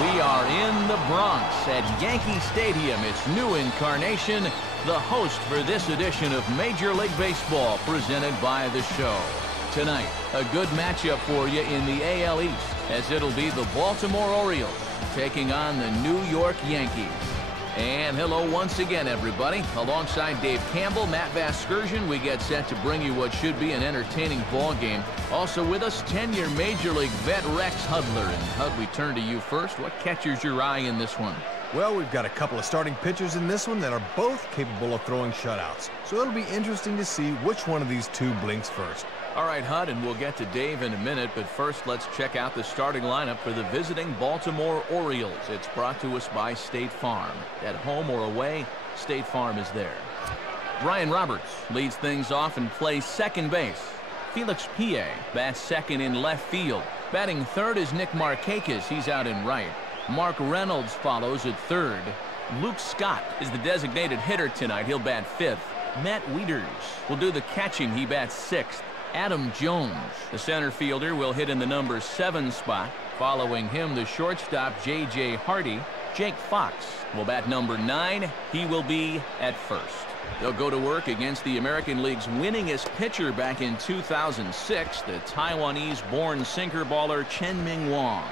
We are in the Bronx at Yankee Stadium, its new incarnation, the host for this edition of Major League Baseball presented by The Show. Tonight, a good matchup for you in the AL East, as it'll be the Baltimore Orioles taking on the New York Yankees. And hello once again, everybody. Alongside Dave Campbell, Matt Vasgersian, we get set to bring you what should be an entertaining ball game. Also with us, 10-year Major League vet Rex Hudler. And Hud, we turn to you first. What catches your eye in this one? Well, we've got a couple of starting pitchers in this one that are both capable of throwing shutouts. So it'll be interesting to see which one of these two blinks first. All right, Hud, and we'll get to Dave in a minute, but first let's check out the starting lineup for the visiting Baltimore Orioles. It's brought to us by State Farm. At home or away, State Farm is there. Brian Roberts leads things off and plays second base. Felix Pie bats second in left field. Batting third is Nick Markakis. He's out in right. Mark Reynolds follows at third. Luke Scott is the designated hitter tonight. He'll bat fifth. Matt Wieters will do the catching. He bats sixth. Adam Jones, the center fielder, will hit in the number 7 spot. Following him, the shortstop, J.J. Hardy. Jake Fox will bat number 9. He will be at first. They'll go to work against the American League's winningest pitcher back in 2006, the Taiwanese-born sinker baller Chen-Ming Wang.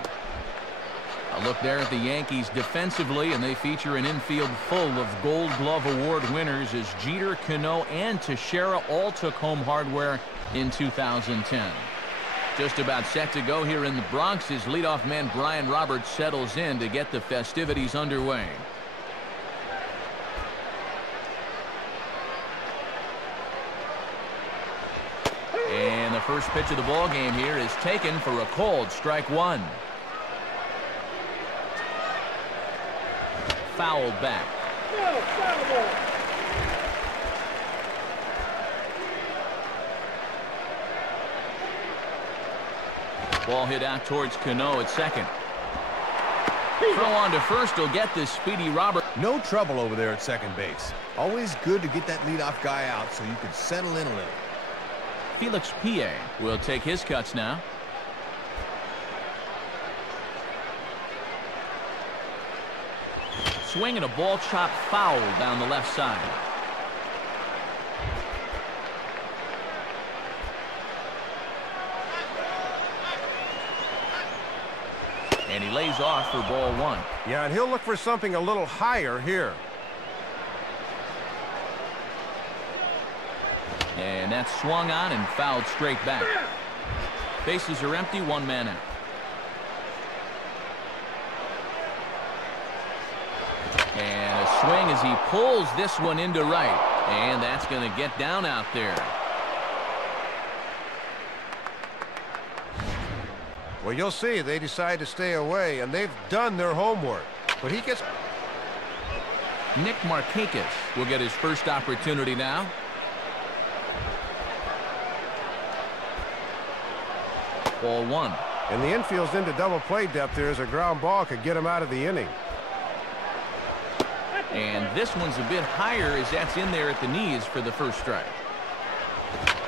A look there at the Yankees defensively, and they feature an infield full of Gold Glove Award winners as Jeter, Cano, and Teixeira all took home hardware in 2010. Just about set to go here in the Bronx as leadoff man Brian Roberts settles in to get the festivities underway. And the first pitch of the ball game here is taken for a called strike one. Fouled back. Ball hit out towards Cano at second. Throw on to first will get this speedy Robert. No trouble over there at second base. Always good to get that leadoff guy out so you can settle in a little. Felix Pie will take his cuts now. Swing and a ball chop foul down the left side. And he lays off for ball one. Yeah, and he'll look for something a little higher here. And that's swung on and fouled straight back. Bases are empty, one man out. And a swing as he pulls this one into right. And that's going to get down out there. Well, you'll see they decide to stay away, and they've done their homework. But he gets... Nick Markakis will get his first opportunity now. Ball one. And the infield's into double play depth there as a ground ball could get him out of the inning. And this one's a bit higher as that's in there at the knees for the first strike.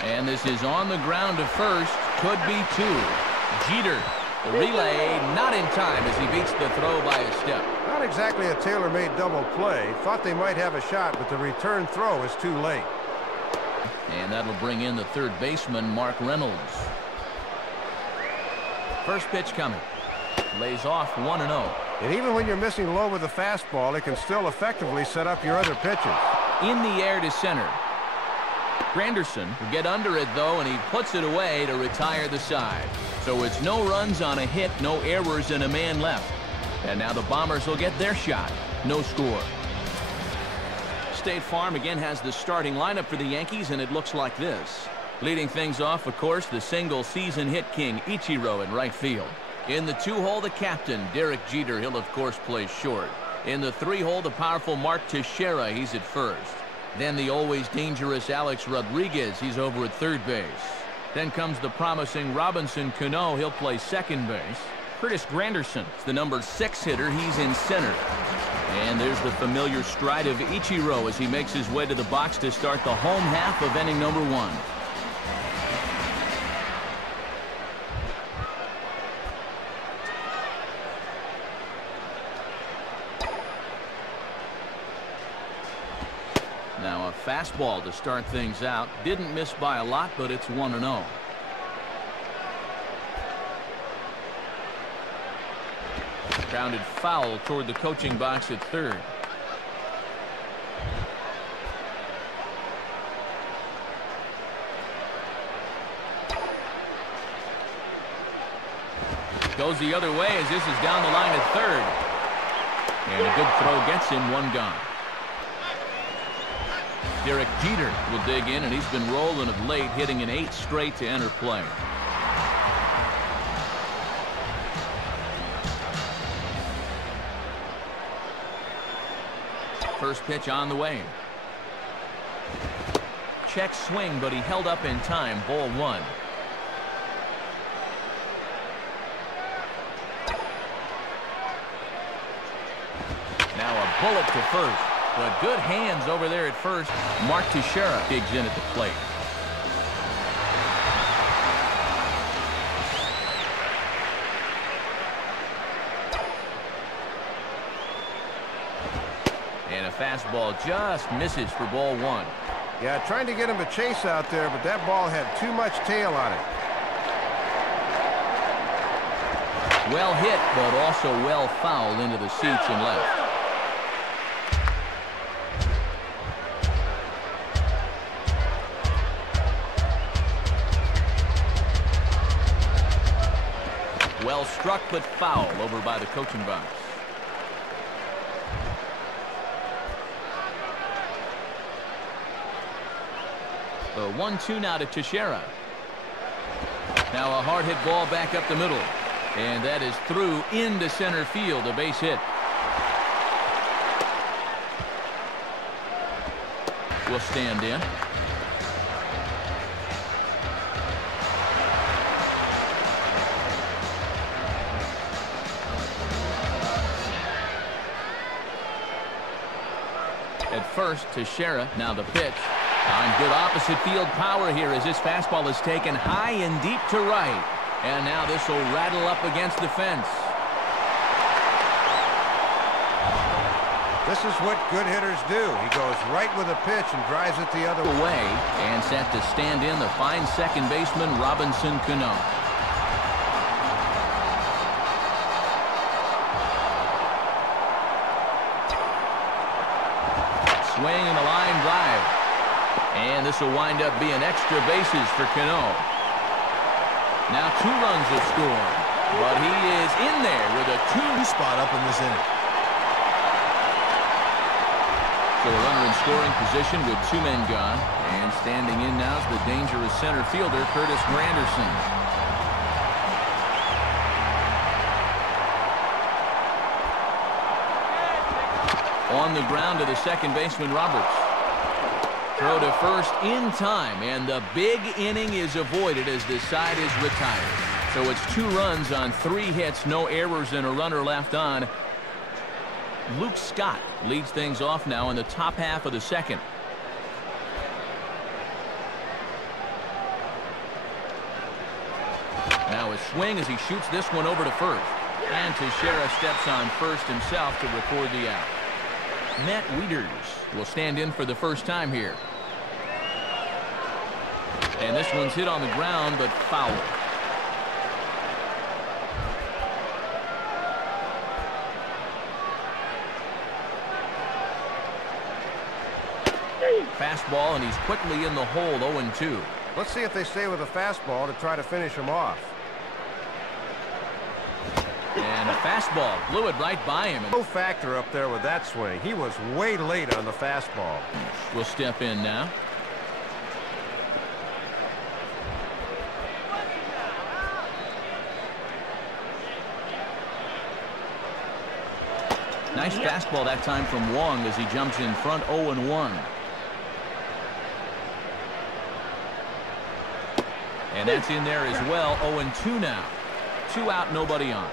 And this is on the ground to first. Could be two. Jeter, the relay, not in time as he beats the throw by a step. Not exactly a tailor-made double play. Thought they might have a shot, but the return throw is too late. And that'll bring in the third baseman, Mark Reynolds. First pitch coming. Lays off 1-0. And even when you're missing low with a fastball, it can still effectively set up your other pitches. In the air to center. Granderson will get under it, though, and he puts it away to retire the side. So it's no runs on a hit, no errors, and a man left. And now the Bombers will get their shot. No score. State Farm again has the starting lineup for the Yankees, and it looks like this. Leading things off, of course, the single-season hit king, Ichiro, in right field. In the 2-hole, the captain, Derek Jeter. He'll, of course, play short. In the 3-hole, the powerful Mark Teixeira. He's at first. Then the always dangerous Alex Rodriguez. He's over at third base. Then comes the promising Robinson Cano. He'll play second base. Curtis Granderson is the number 6 hitter. He's in center. And there's the familiar stride of Ichiro as he makes his way to the box to start the home half of inning number 1. Now a fastball to start things out. Didn't miss by a lot, but it's 1-0. Grounded foul toward the coaching box at third. Goes the other way as this is down the line at third. And a good throw gets him, one gone. Derek Jeter will dig in, and he's been rolling of late, hitting an 8 straight to enter play. First pitch on the way. Check swing, but he held up in time. Ball 1. Now a bullet to first. But good hands over there at first. Mark Teixeira digs in at the plate. And a fastball just misses for ball 1. Yeah, trying to get him to chase out there, but that ball had too much tail on it. Well hit, but also well fouled into the seats and left. Well struck, but foul over by the coaching box. The 1-2 now to Teixeira. Now a hard hit ball back up the middle. And that is through into center field, a base hit. Will stand in. At first, Teixeira, now the pitch. On good opposite field power here as this fastball is taken high and deep to right. And now this will rattle up against the fence. This is what good hitters do. He goes right with a pitch and drives it the other way. And set to stand in the fine second baseman, Robinson Cano. Swing and a line drive. And this will wind up being extra bases for Cano. Now 2 runs have scored, but he is in there with a 2 spot up in this inning. So a runner in scoring position with 2 men gone. And standing in now is the dangerous center fielder, Curtis Granderson. On the ground to the second baseman, Roberts. Throw to first in time, and the big inning is avoided as this side is retired. So it's 2 runs on 3 hits, no errors, and a runner left on. Luke Scott leads things off now in the top half of the second. Now a swing as he shoots this one over to first. And Teixeira steps on first himself to record the out. Matt Wieters will stand in for the first time here. And this one's hit on the ground, but foul. Fastball, and he's quickly in the hole, 0-2. Let's see if they stay with a fastball to try to finish him off. And a fastball blew it right by him. No factor up there with that swing. He was way late on the fastball. Will step in now. Nice fastball that time from Wong as he jumps in front, 0-1. And that's in there as well, 0-2 now. 2 out, nobody on.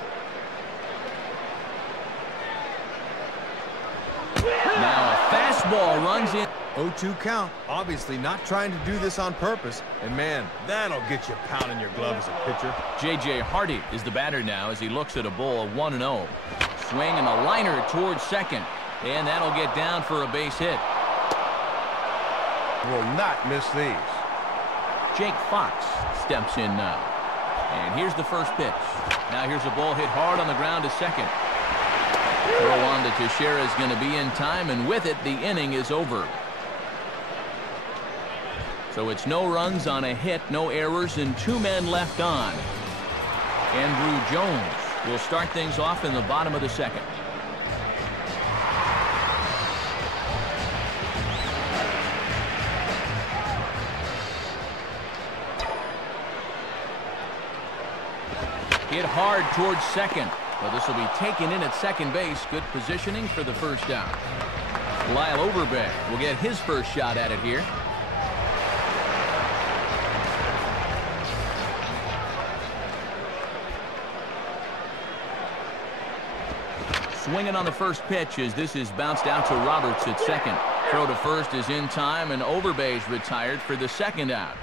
Now a fastball runs in. 0-2 count. Obviously not trying to do this on purpose. And man, that'll get you pounding your glove as a pitcher. J.J. Hardy is the batter now as he looks at a ball, 1-0. Swing and a liner towards second. And that'll get down for a base hit. Will not miss these. Jake Fox steps in now. And here's the first pitch. Now here's a ball hit hard on the ground to second. Throw on to Teixeira is going to be in time, and with it, the inning is over. So it's no runs on a hit, no errors, and 2 men left on. Andrew Jones will start things off in the bottom of the second. Hit hard towards second. Well, this will be taken in at second base. Good positioning for the first down. Lyle Overbay will get his first shot at it here. Swinging on the first pitch as this is bounced out to Roberts at second. Throw to first is in time, and Overbay's retired for the second out.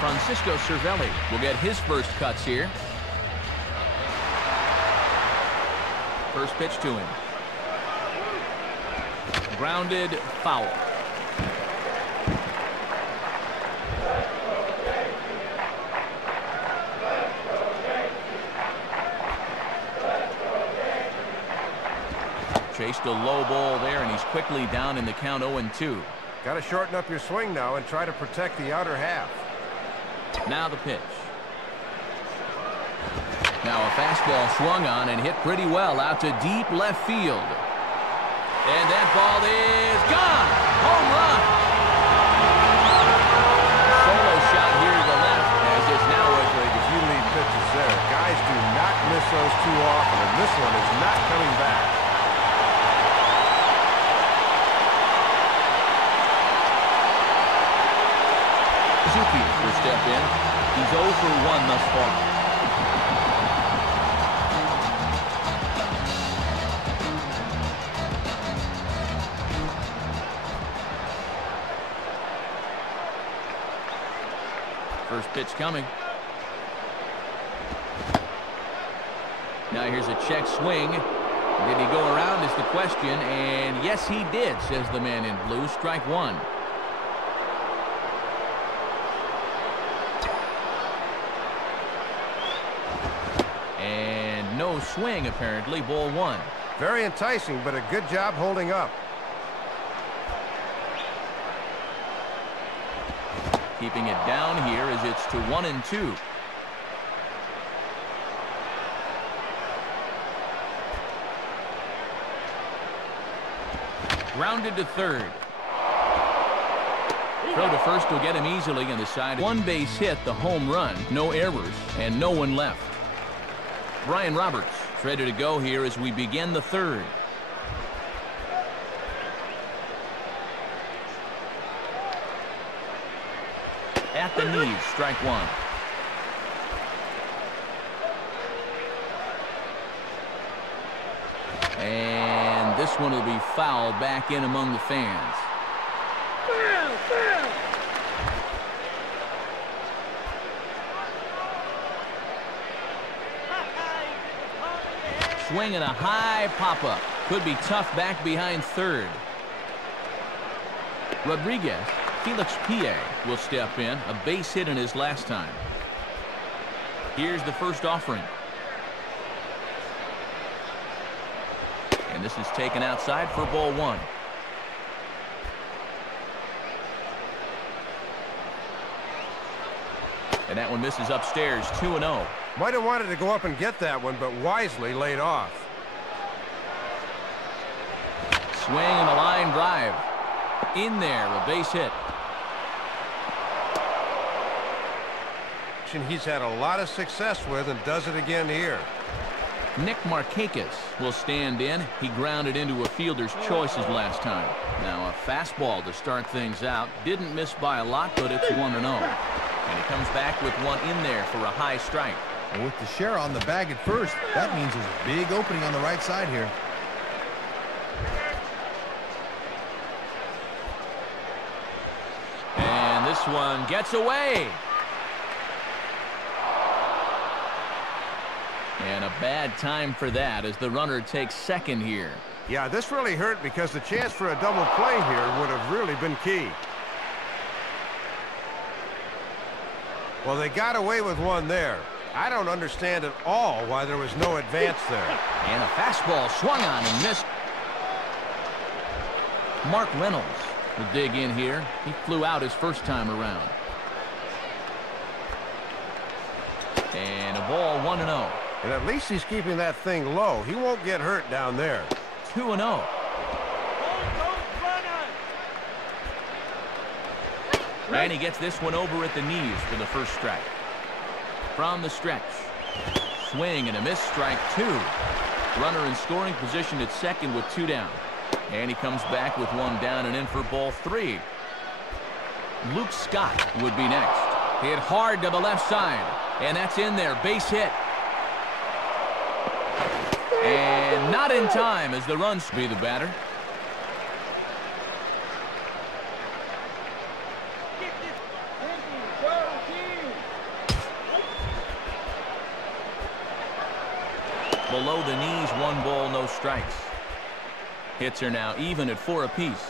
Francisco Cervelli will get his first cuts here. First pitch to him. Grounded foul. Chased a low ball there, and he's quickly down in the count 0-2. Got to shorten up your swing now and try to protect the outer half. Now the pitch. Now a fastball swung on and hit pretty well out to deep left field. And that ball is gone. Home run. Solo shot here to the left as it's now with the few lead pitches there. Guys do not miss those too often, and this one is not coming back. Suzuki will step in. He's 0 for 1 thus far. First pitch coming. Now here's a check swing. Did he go around is the question, and yes he did, says the man in blue. Strike one. And no swing apparently. Ball one. Very enticing, but a good job holding up. Keeping it down here as it's to 1-2. Grounded to third. Throw to first will get him easily on the side. One base hit, the home run, no errors, and no one left. Brian Roberts ready to go here as we begin the third. At the knees, strike one. And this one will be fouled back in among the fans. Swinging a high pop-up. Could be tough back behind third. Rodriguez. Felix Pie will step in. A base hit in his last time. Here's the first offering. And this is taken outside for ball one. And that one misses upstairs, 2-0. Might have wanted to go up and get that one, but wisely laid off. Swing and a line drive. In there, a base hit. He's had a lot of success with and does it again here. Nick Markakis will stand in. He grounded into a fielder's choices last time. Now a fastball to start things out. Didn't miss by a lot, but it's 1-0. And he comes back with one in there for a high strike. And with Teixeira on the bag at first, that means there's a big opening on the right side here. And this one gets away. And a bad time for that as the runner takes second here. Yeah, this really hurt because the chance for a double play here would have really been key. Well, they got away with one there. I don't understand at all why there was no advance there. And a fastball swung on and missed. Mark Reynolds will dig in here. He flew out his first time around. And a ball 1-0. And at least he's keeping that thing low. He won't get hurt down there. 2-0. And he gets this one over at the knees for the first strike. From the stretch. Swing and a miss, strike 2. Runner in scoring position at second with 2 down. And he comes back with 1 down and in for ball 3. Luke Scott would be next. Hit hard to the left side. And that's in there. Base hit. And not in time as the runs be the batter. Below the knees, 1 ball, no strikes. Hits are now even at 4 apiece.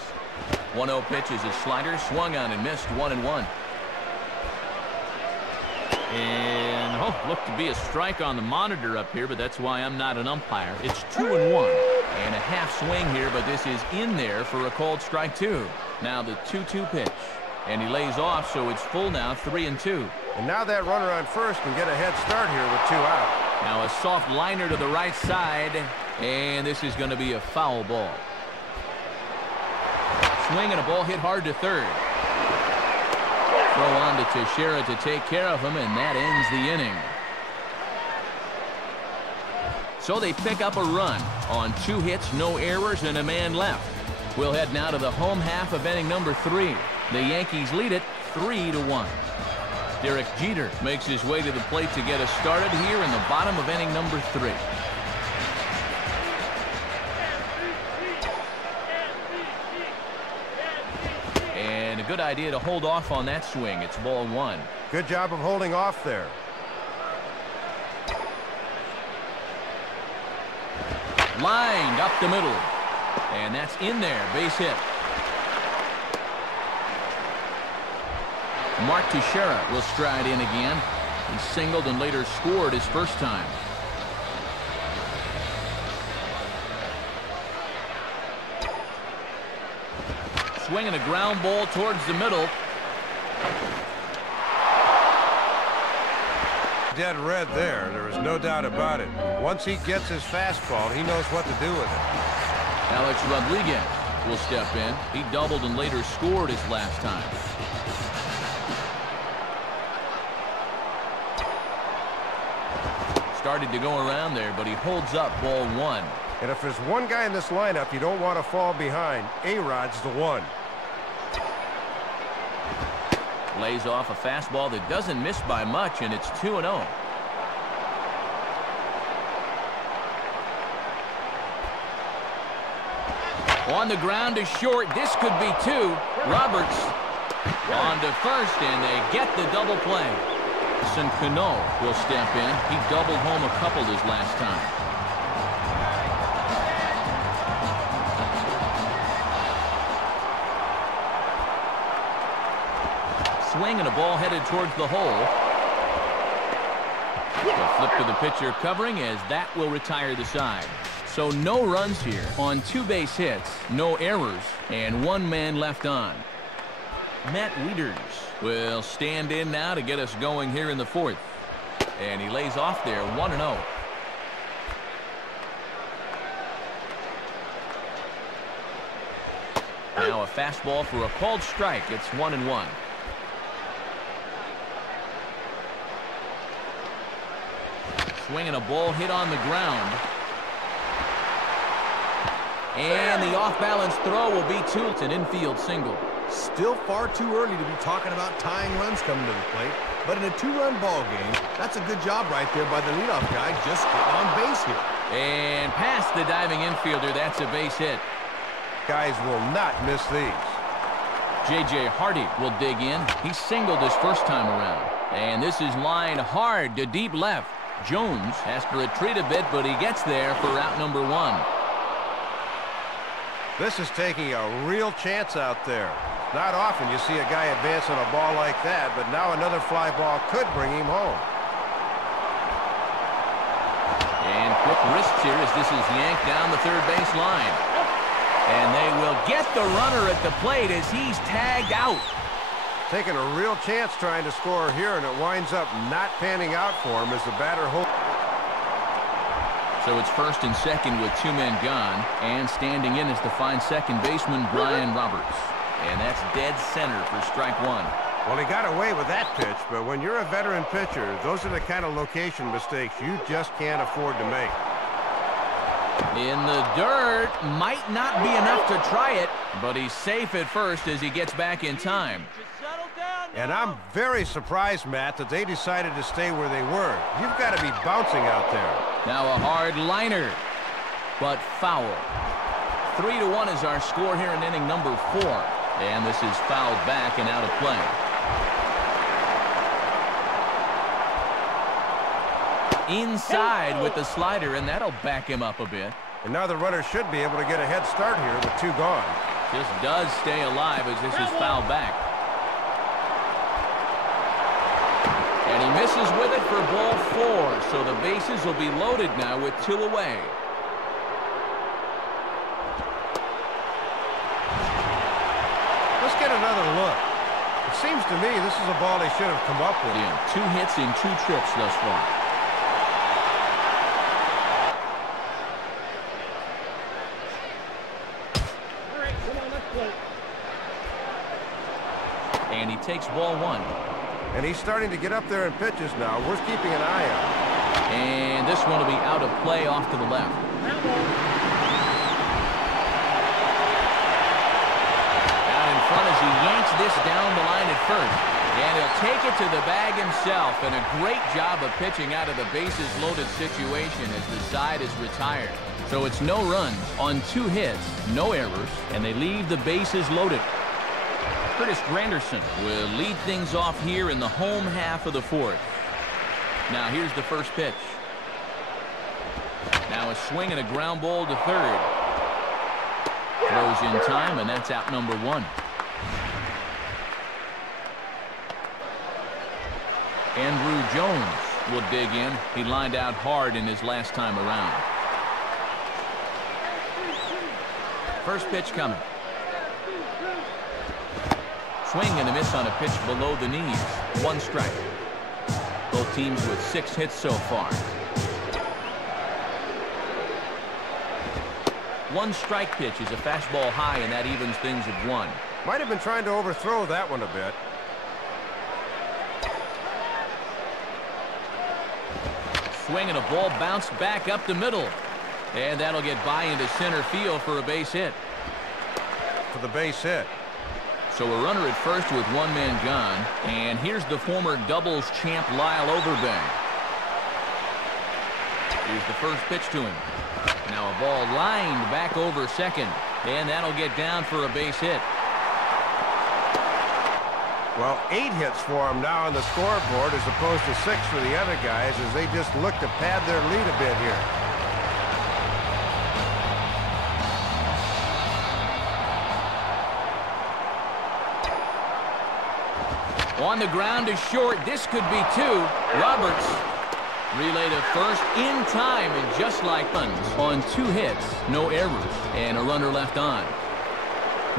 1-0 pitch is a slider, swung on and missed, 1-1. And looked to be a strike on the monitor up here, but that's why I'm not an umpire. It's 2-1. And a half swing here, but this is in there for a called strike 2. Now the 2-2 pitch. And he lays off, so it's full now, 3-2. And now that runner on first can get a head start here with 2 out. Now a soft liner to the right side, and this is going to be a foul ball. Swing and a ball hit hard to third. Throw on to Teixeira to take care of him, and that ends the inning. So they pick up a run on 2 hits, no errors, and a man left. We'll head now to the home half of inning number 3. The Yankees lead it 3-1. Derek Jeter makes his way to the plate to get us started here in the bottom of inning number 3. And a good idea to hold off on that swing. It's ball 1. Good job of holding off there. Lined up the middle. And that's in there. Base hit. Mark Teixeira will stride in again. He singled and later scored his first time. Swinging a ground ball towards the middle. Dead red there. There is no doubt about it. Once he gets his fastball, he knows what to do with it. Alex Rodriguez will step in. He doubled and later scored his last time. Started to go around there, but he holds up ball 1. And if there's one guy in this lineup you don't want to fall behind, A-Rod's the one. Lays off a fastball that doesn't miss by much, and it's 2-0. On the ground to short. This could be 2. Roberts on to first, and they get the double play. Cano will step in. He doubled home a couple his last time. Swing and a ball headed towards the hole. A flip to the pitcher covering as that will retire the side. So no runs here on 2 base hits, no errors, and 1 man left on. Matt Wieters will stand in now to get us going here in the 4th. And he lays off there, 1-0. Now a fastball for a called strike. It's 1-1. Swinging a ball hit on the ground. And the off-balance throw will be 2. It's an infield single. Still far too early to be talking about tying runs coming to the plate, but in a 2-run ball game, that's a good job right there by the leadoff guy just getting on base here. And past the diving infielder, that's a base hit. Guys will not miss these. J.J. Hardy will dig in. He singled his first time around. And this is lined hard to deep left. Jones has to retreat a bit, but he gets there for out number 1. This is taking a real chance out there. Not often you see a guy advance on a ball like that, but now another fly ball could bring him home. And quick wrists here as this is yanked down the third base line. And they will get the runner at the plate as he's tagged out. Taking a real chance trying to score here, and it winds up not panning out for him as the batter holds. So it's first and second with 2 men gone, and standing in is the fine second baseman Brian Roberts. And that's dead center for strike 1. Well, he got away with that pitch, but when you're a veteran pitcher, those are the kind of location mistakes you just can't afford to make. In the dirt, might not be enough to try it, but he's safe at first as he gets back in time. And I'm very surprised, Matt, that they decided to stay where they were. You've got to be bouncing out there. Now a hard liner, but foul. 3-1 is our score here in inning number 4. And this is fouled back and out of play. Inside with the slider, and that'll back him up a bit. And now the runner should be able to get a head start here with 2 gone. Just does stay alive as this is fouled back. And he misses with it for ball 4, so the bases will be loaded now with 2 away. Let's get another look. It seems to me this is a ball they should have come up with. Yeah, 2 hits in 2 trips thus far. All right, come on, let's play. And he takes ball 1. And he's starting to get up there in pitches now. Worth keeping an eye on. And this one will be out of play off to the left. As he yanks this down the line at first, and he'll take it to the bag himself, and a great job of pitching out of the bases loaded situation as the side is retired. So it's no runs on 2 hits, no errors, and they leave the bases loaded. Curtis Granderson will lead things off here in the home half of the 4th. Now here's the first pitch. Now a swing and a ground ball to third. Throws in time, and that's out number 1. Andrew Jones will dig in. He lined out hard in his last time around. First pitch coming. Swing and a miss on a pitch below the knees. 1 strike. Both teams with 6 hits so far. 1 strike pitch is a fastball high, and that evens things at 1. Might have been trying to overthrow that one a bit. Swing and a ball bounced back up the middle. And that'll get by into center field for a base hit. For the base hit. So a runner at first with 1 man gone. And here's the former doubles champ Lyle Overbank. Here's the first pitch to him. Now a ball lined back over second. And that'll get down for a base hit. Well, 8 hits for him now on the scoreboard as opposed to 6 for the other guys as they just look to pad their lead a bit here. On the ground to short. This could be 2. Roberts relay to first in time, and just like runs on 2 hits, no errors, and a runner left on.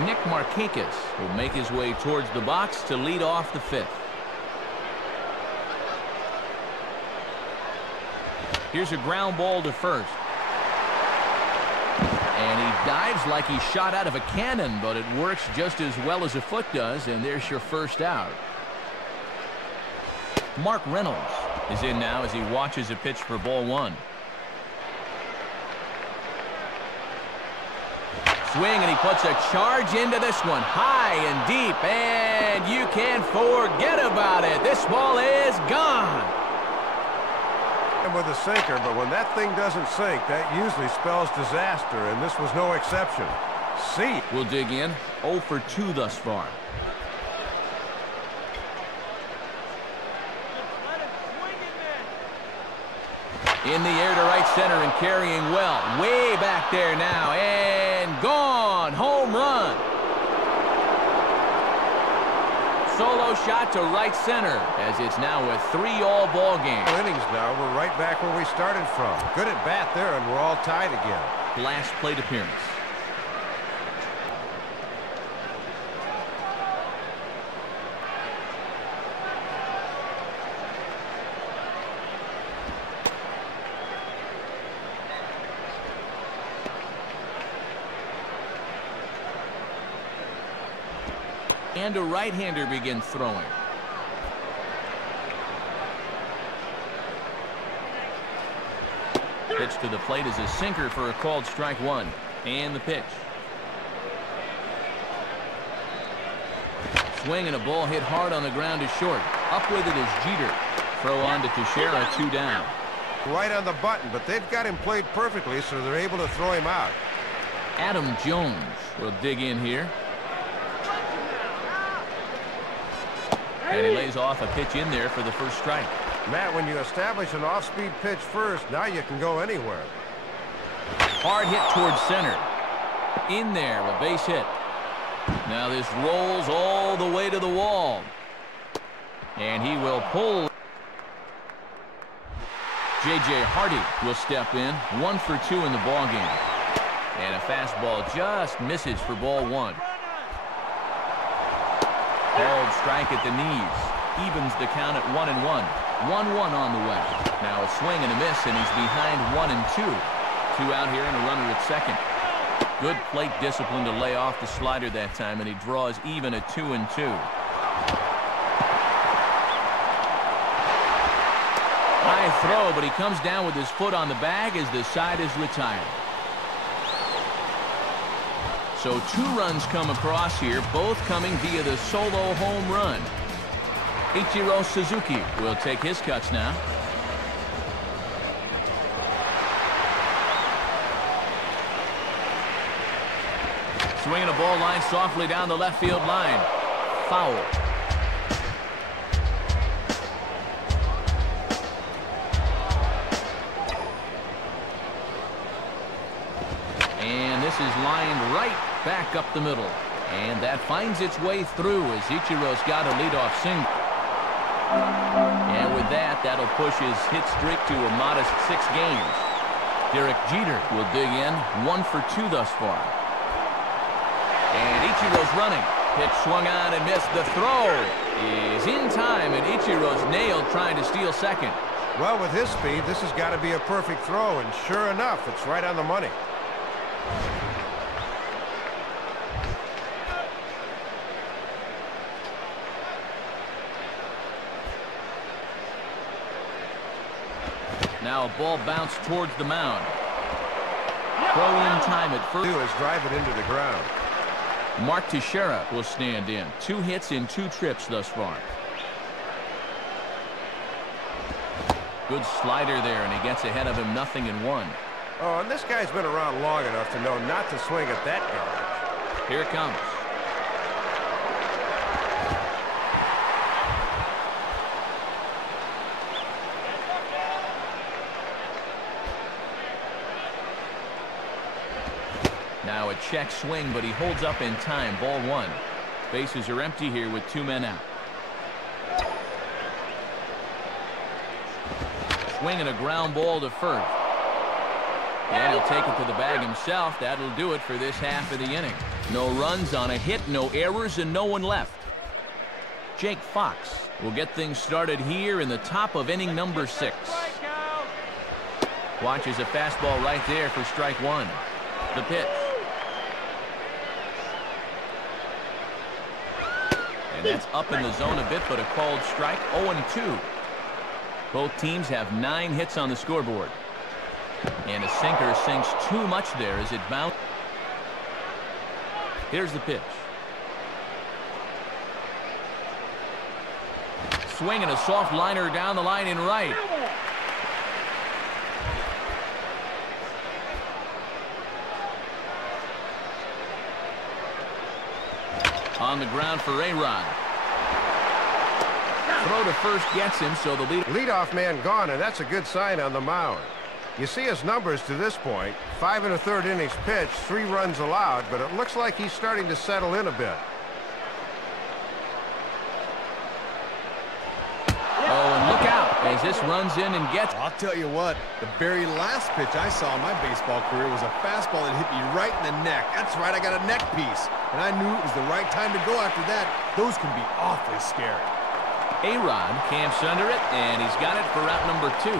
Nick Markakis will make his way towards the box to lead off the 5th. Here's a ground ball to first. And he dives like he shot out of a cannon, but it works just as well as a foot does, and there's your first out. Mark Reynolds is in now as he watches a pitch for ball 1. Swing, and he puts a charge into this one, high and deep, and you can't forget about it. This ball is gone. And with a sinker, but when that thing doesn't sink, that usually spells disaster, and this was no exception. See. We'll dig in. 0 for 2 thus far. In the air to right center and carrying well. Way back there now. And gone. Home run. shot to right center, as it's now a 3-all ball game. Innings now, we're right back where we started from. Good at bat there, and we're all tied again. Last plate appearance. And a right-hander begins throwing. Pitch to the plate is a sinker for a called strike one. And the pitch. Swing and a ball hit hard on the ground to short. Up with it is Jeter. Throw on to Teixeira, 2 down. Right on the button, but they've got him played perfectly, so they're able to throw him out. Adam Jones will dig in here. And he lays off a pitch in there for the first strike. Matt, when you establish an off-speed pitch first, now you can go anywhere. Hard hit towards center. In there, a base hit. Now this rolls all the way to the wall. And he will pull. J.J. Hardy will step in. 1 for 2 in the ballgame. And a fastball just misses for ball 1. Called strike at the knees. Evens the count at 1-1. 1-1 on the way. Now a swing and a miss, and he's behind 1 and 2. 2 out here and a runner at second. Good plate discipline to lay off the slider that time, and he draws even at 2 and 2. High throw, but he comes down with his foot on the bag as the side is retired. So 2 runs come across here, both coming via the solo home run. Ichiro Suzuki will take his cuts now. Swinging a ball line softly down the left field line. Foul. And this is lined right back up the middle. And that finds its way through as Ichiro's got a leadoff single. And with that, that'll push his hit streak to a modest 6 games. Derek Jeter will dig in. 1 for 2 thus far. And Ichiro's running. Pitch swung on and missed. The throw is in time, and Ichiro's nailed trying to steal second. Well, with his speed, this has got to be a perfect throw, and sure enough, it's right on the money. Now a ball bounced towards the mound. Throw in time at first. Is drive it into the ground. Mark Teixeira will stand in. 2 hits in 2 trips thus far. Good slider there, and he gets ahead of him 0-1. Oh, and this guy's been around long enough to know not to swing at that garbage. Here it comes. Now a check swing, but he holds up in time. Ball 1. Bases are empty here with 2 men out. Swing and a ground ball to first. And he'll take it to the bag himself. That'll do it for this half of the inning. No runs on a hit, no errors, and no one left. Jake Fox will get things started here in the top of inning number 6. Watches a fastball right there for strike 1. The pitch. And that's up in the zone a bit, but a called strike. 0-2. Both teams have 9 hits on the scoreboard. And a sinker sinks too much there as it bounces. Here's the pitch. Swing and a soft liner down the line in right. On the ground for A-Rod. Throw to first gets him, so the leadoff man gone, and that's a good sign on the mound. You see his numbers to this point. 5 1/3 innings pitched, 3 runs allowed, but it looks like he's starting to settle in a bit. as this runs in and gets. I'll tell you what, the very last pitch I saw in my baseball career was a fastball that hit me right in the neck. That's right, I got a neck piece. And I knew it was the right time to go after that. Those can be awfully scary. A-Rod camps under it, and he's got it for out number 2.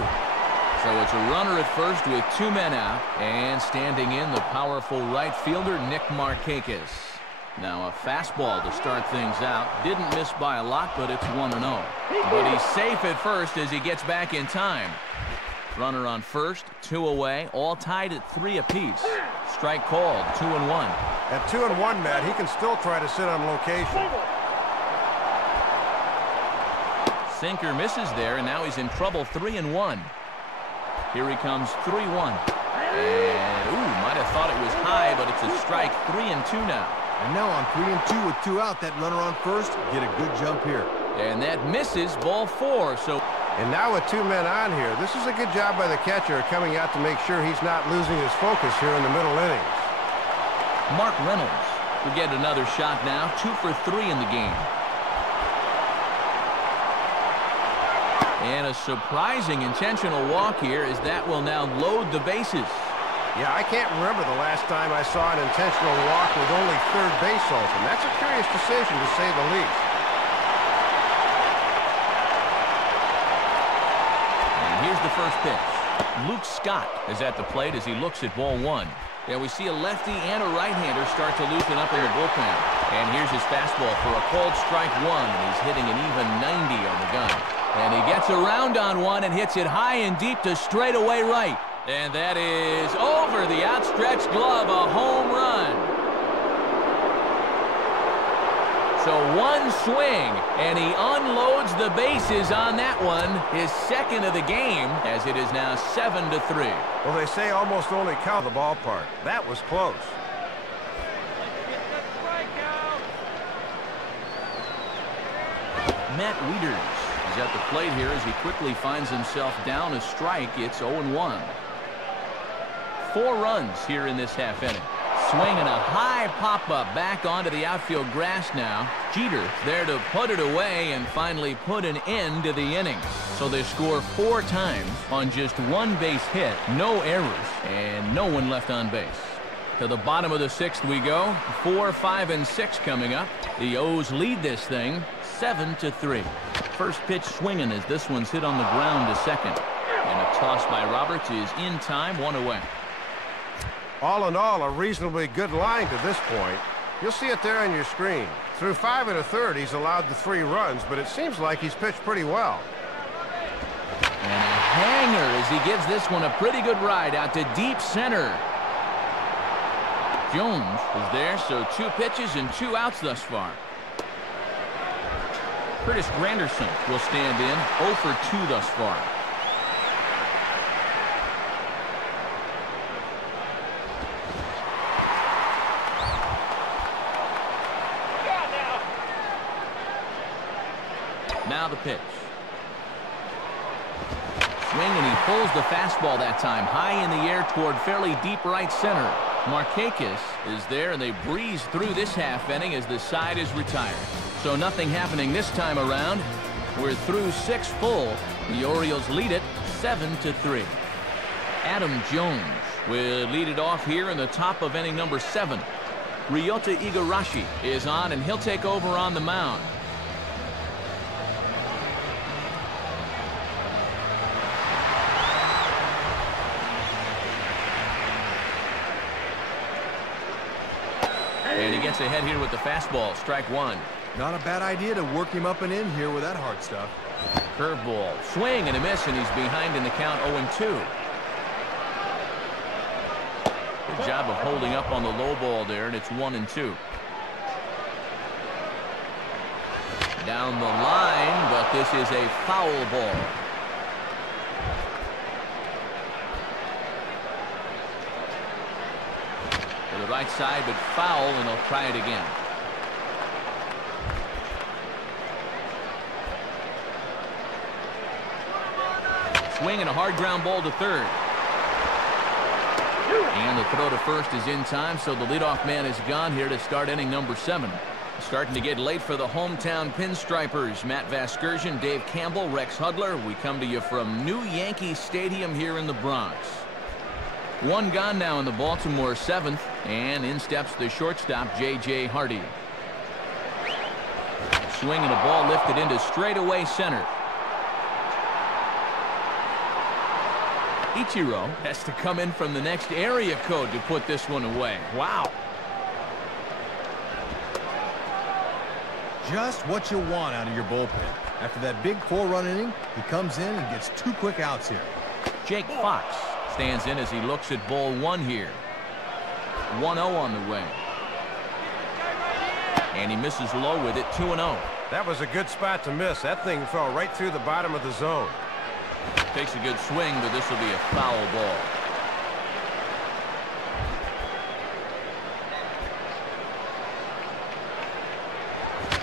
So it's a runner at first with 2 men out, and standing in the powerful right fielder, Nick Markakis. Now a fastball to start things out. Didn't miss by a lot, but it's 1-0. But he's safe at first as he gets back in time. Runner on first, 2 away, all tied at 3 apiece. Strike called, 2-1. At 2-1, Matt, he can still try to sit on location. Sinker misses there, and now he's in trouble, 3-1. Here he comes, 3-1. And, ooh, might have thought it was high, but it's a strike, 3-2 now. And now on 3-2 with 2 out, that runner on first, get a good jump here. And that misses, ball 4, so... And now with 2 men on here, this is a good job by the catcher coming out to make sure he's not losing his focus here in the middle innings. Mark Reynolds will get another shot now, 2 for 3 in the game. And a surprising intentional walk here as that will now load the bases. Yeah, I can't remember the last time I saw an intentional walk with only third base open. That's a curious decision, to say the least. And here's the first pitch. Luke Scott is at the plate as he looks at ball 1. Yeah, we see a lefty and a right-hander start to loosen up in the bullpen. And here's his fastball for a called strike 1, and he's hitting an even 90 on the gun. And he gets around on one and hits it high and deep to straightaway right. And that is over the outstretched glove, a home run. So one swing, and he unloads the bases on that one, his second of the game, as it is now 7-3. Well, they say almost only count the ballpark. That was close. Matt Wieters is at the plate here as he quickly finds himself down a strike. It's 0-1. 4 runs here in this half inning. Swinging a high pop-up back onto the outfield grass now. Jeter there to put it away and finally put an end to the inning. So they score 4 times on just 1 base hit, no errors, and no one left on base. To the bottom of the 6th we go. 4, 5, and 6 coming up. The O's lead this thing 7-3. First pitch swinging as this one's hit on the ground to second. And a toss by Roberts is in time, 1 away. All in all, a reasonably good line to this point. You'll see it there on your screen. Through 5 1/3, he's allowed the 3 runs, but it seems like he's pitched pretty well. And a hanger as he gives this one a pretty good ride out to deep center. Jones is there, so 2 pitches and 2 outs thus far. Curtis Granderson will stand in, 0 for 2 thus far. Now the pitch. Swing, and he pulls the fastball that time high in the air toward fairly deep right center. Markakis is there, and they breeze through this half inning as the side is retired. So nothing happening this time around. We're through 6 full. The Orioles lead it 7-3. Adam Jones will lead it off here in the top of inning number 7. Ryota Igarashi is on, and he'll take over on the mound. And he gets ahead here with the fastball, strike 1. Not a bad idea to work him up and in here with that hard stuff. Curveball, swing and a miss, and he's behind in the count 0-2. Good job of holding up on the low ball there, and it's 1-2. Down the line, but this is a foul ball. To the right side, but foul, and they'll try it again. Swing and a hard ground ball to third. And the throw to first is in time, so the leadoff man is gone here to start inning number 7. Starting to get late for the hometown pinstripers. Matt Vasgersian, Dave Campbell, Rex Hudler. We come to you from New Yankee Stadium here in the Bronx. One gone now in the Baltimore 7th, and in steps the shortstop, J.J. Hardy. Swing and a ball lifted into straightaway center. Ichiro has to come in from the next area code to put this one away. Wow. Just what you want out of your bullpen. After that big 4-run inning, he comes in and gets 2 quick outs here. Jake Fox stands in as he looks at ball 1 here. 1-0 on the way. And he misses low with it, 2-0. That was a good spot to miss. That thing fell right through the bottom of the zone. Takes a good swing, but this will be a foul ball.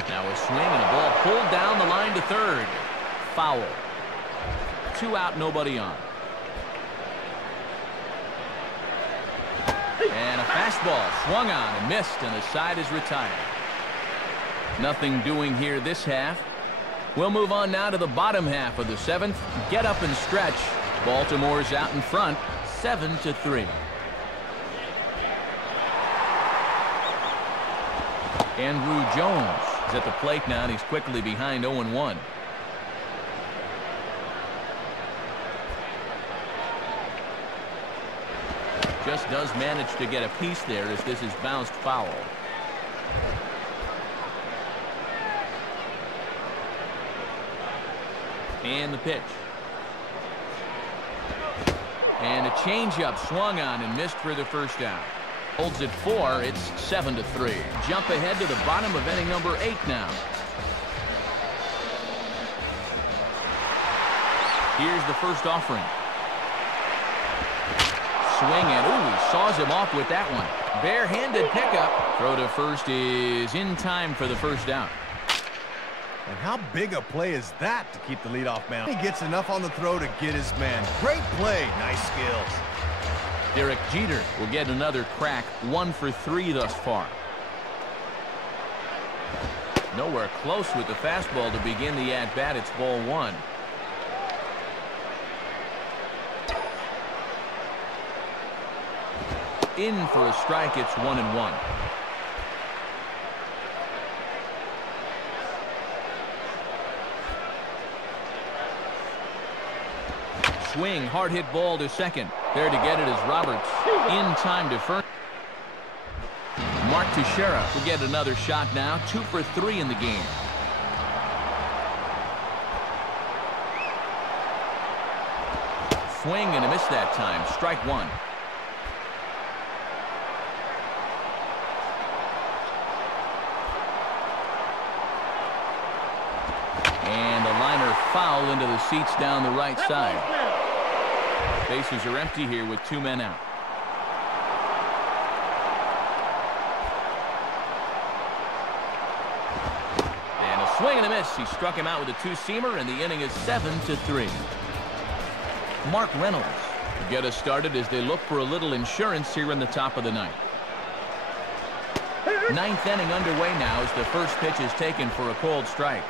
Now a swing and a ball pulled down the line to third. Foul. 2 out, nobody on. And a fastball swung on and missed, and the side is retired. Nothing doing here this half. We'll move on now to the bottom half of the 7th. Get up and stretch. Baltimore's out in front, 7-3. Andrew Jones is at the plate now, and he's quickly behind 0-1. Just does manage to get a piece there as this is bounced foul. And the pitch. And a changeup swung on and missed for the first out. Holds it 4. It's 7-3. Jump ahead to the bottom of inning number 8 now. Here's the first offering. Swing and ooh, he saws him off with that one. Barehanded pickup. Throw to first is in time for the first out. And how big a play is that to keep the leadoff man? He gets enough on the throw to get his man. Great play. Nice skills. Derek Jeter will get another crack. 1 for 3 thus far. Nowhere close with the fastball to begin the at-bat. It's ball 1. In for a strike. It's 1-1. Swing, hard hit ball to second. There to get it is Roberts. In time to first. Mark Teixeira will get another shot now. 2 for 3 in the game. Swing and a miss that time. Strike 1. And a liner foul into the seats down the right side. Bases are empty here with 2 men out. And a swing and a miss. He struck him out with a 2-seamer, and the inning is 7-3. Mark Reynolds will get us started as they look for a little insurance here in the top of the 9th. 9th inning underway now as the first pitch is taken for a cold strike.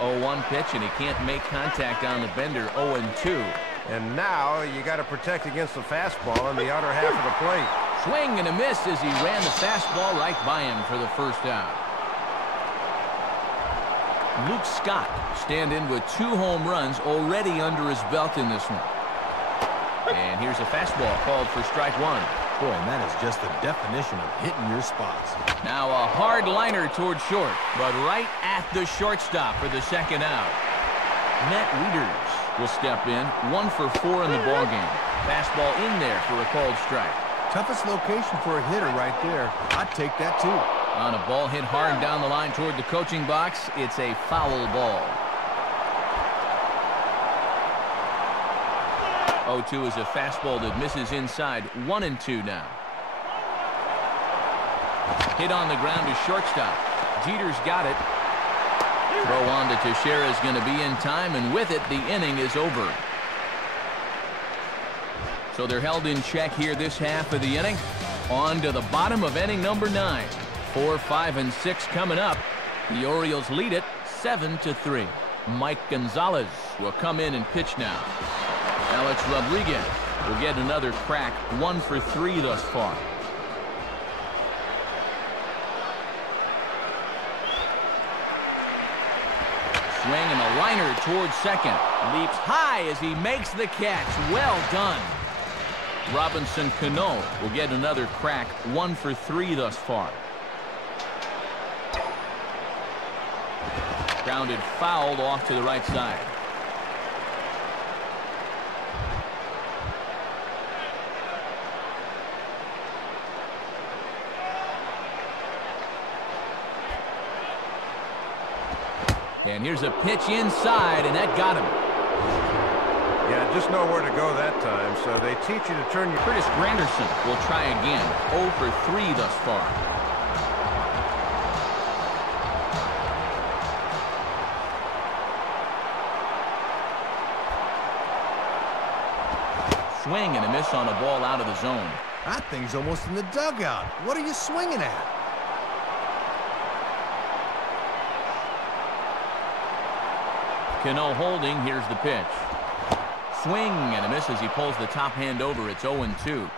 0-1 pitch, and he can't make contact on the bender. 0-2. And now you got to protect against the fastball in the outer half of the plate. Swing and a miss as he ran the fastball right by him for the first out. Luke Scott stand in with 2 home runs already under his belt in this one. And here's a fastball called for strike 1. Boy, and that is just the definition of hitting your spots. Now a hard liner toward short, but right at the shortstop for the second out. Matt Wieters will step in. 1 for 4 in the ballgame. Fastball in there for a called strike. Toughest location for a hitter right there. I'd take that too. On a ball hit hard down the line toward the coaching box, it's a foul ball. 0-2 is a fastball that misses inside. 1-2 now. Hit on the ground to shortstop. Jeter's got it. Throw on to Teixeira is going to be in time, and with it, the inning is over. So they're held in check here this half of the inning. On to the bottom of inning number 9. 4, 5, and 6 coming up. The Orioles lead it 7-3. Mike Gonzalez will come in and pitch now. Alex Rodriguez will get another crack, 1 for 3 thus far. Swing and a liner towards second. Leaps high as he makes the catch. Well done. Robinson Cano will get another crack, 1 for 3 thus far. Grounded fouled off to the right side. And here's a pitch inside, and that got him. Yeah, just know where to go that time, so they teach you to turn your... Curtis Granderson will try again. 0 for 3 thus far. Swing and a miss on a ball out of the zone. That thing's almost in the dugout. What are you swinging at? Cano holding. Here's the pitch. Swing and a miss as he pulls the top hand over. It's 0-2.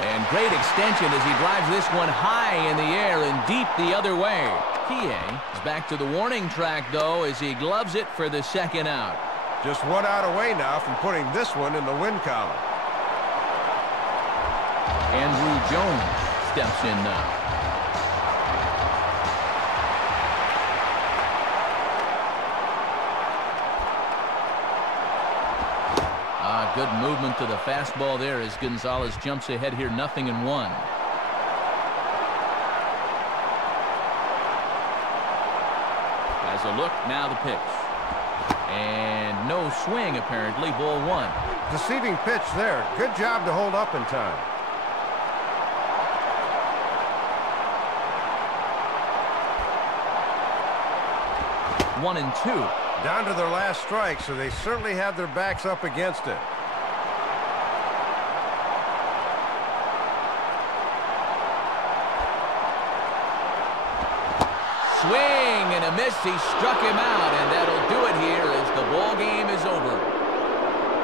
And great extension as he drives this one high in the air and deep the other way. Kie is back to the warning track, though, as he gloves it for the second out. Just 1 out away now from putting this one in the win column. Andrew Jones steps in now. Good movement to the fastball there as Gonzalez jumps ahead here, 0-1. Has a look, now the pitch. And no swing apparently, ball 1. Deceiving pitch there. Good job to hold up in time. One and 2. Down to their last strike, so they certainly have their backs up against it. Swing and a miss. He struck him out, and that'll do it here as the ball game is over.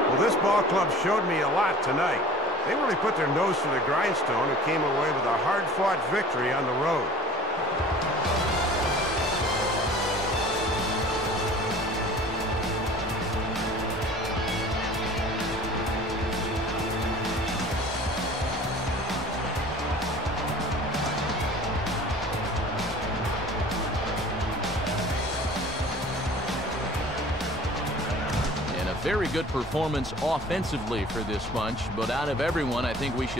Well, this ball club showed me a lot tonight. They really put their nose to the grindstone and came away with a hard-fought victory on the road. Very good performance offensively for this bunch, but out of everyone, I think we should